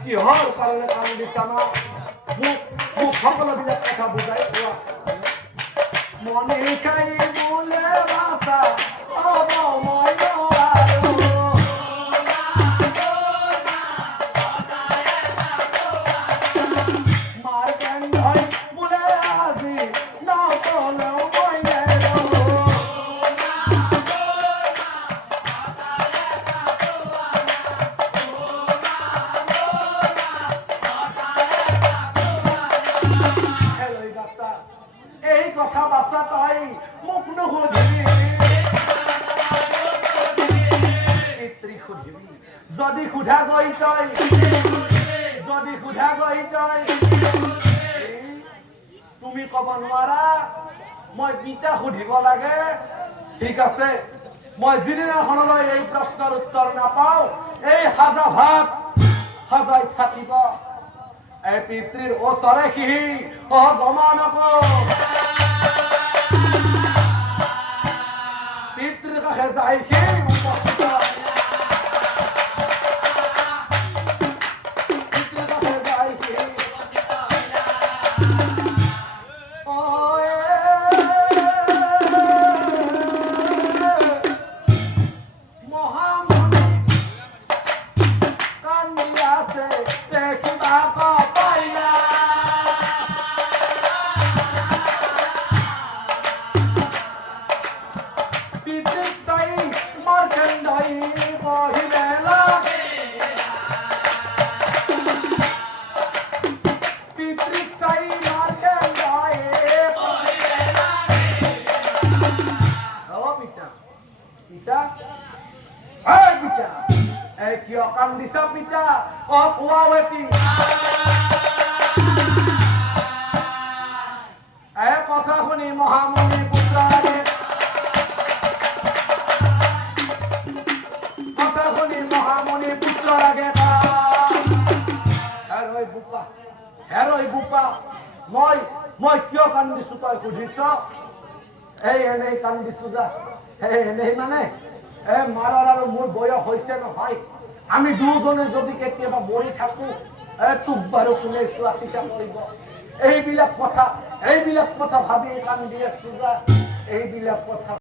কিহৰ কাৰণে কাম দিছা না মোক সকলোবিলাক কথা বুজাই কোৱা মনে কাই বোলে ভাষা অব মই নোৱাৰো মাৰ কেন্দ্ৰই বোলে আজি নকলেও মই নেৰো এই কথা বাসা তাই মুখ নুসুধিবি পিতৃ সুধিবি যদি সোধা গৈ তই তুমি কব নোৱাৰা মই পিতা সুধিব লাগে ঠিক আছে মই যিদিনাখনলৈ এই প্ৰশ্নৰ উত্তৰ নাপাওঁ এই সাজা ভাত সাজাই থাকিব এই পিতৃৰ ওচৰে সিহি গমনক পিতৃৰ কাষে যায় কি উপস্থিত পিতৃৰ কাষে যায় কি মহামণি কান্দি আছে কিবা পাইলা পিতৃক চাই মাৰ্কেন্দ্ৰই কহিলে লাগে পিতৃক চাই মাৰ্কেন্দ্ৰই কহিলে লাগে অ পিতা পিতা এই পিতা এই কিয় কান্দিছা পিতা অ কোৱাৱেতি এই কথা শুনি মহামণি পুত্ৰৰে কথা শুনি মহামণি পুত্ৰ লাগে হেৰৈ বোপা মই কিয় কান্দিছো তই সুধিছ এই এনেই কান্দিছো যা এই এনেই মানে মাৰাৰ আৰু মোৰ বয়স হৈছে নহয় আমি দুজনে যদি কেতিয়াবা মৰি থাকো তোক বাৰু কোনে চোৱা চিতা কৰিব এইবিলাক কথা ভাবি কান্দি আছো যা এইবিলাক কথা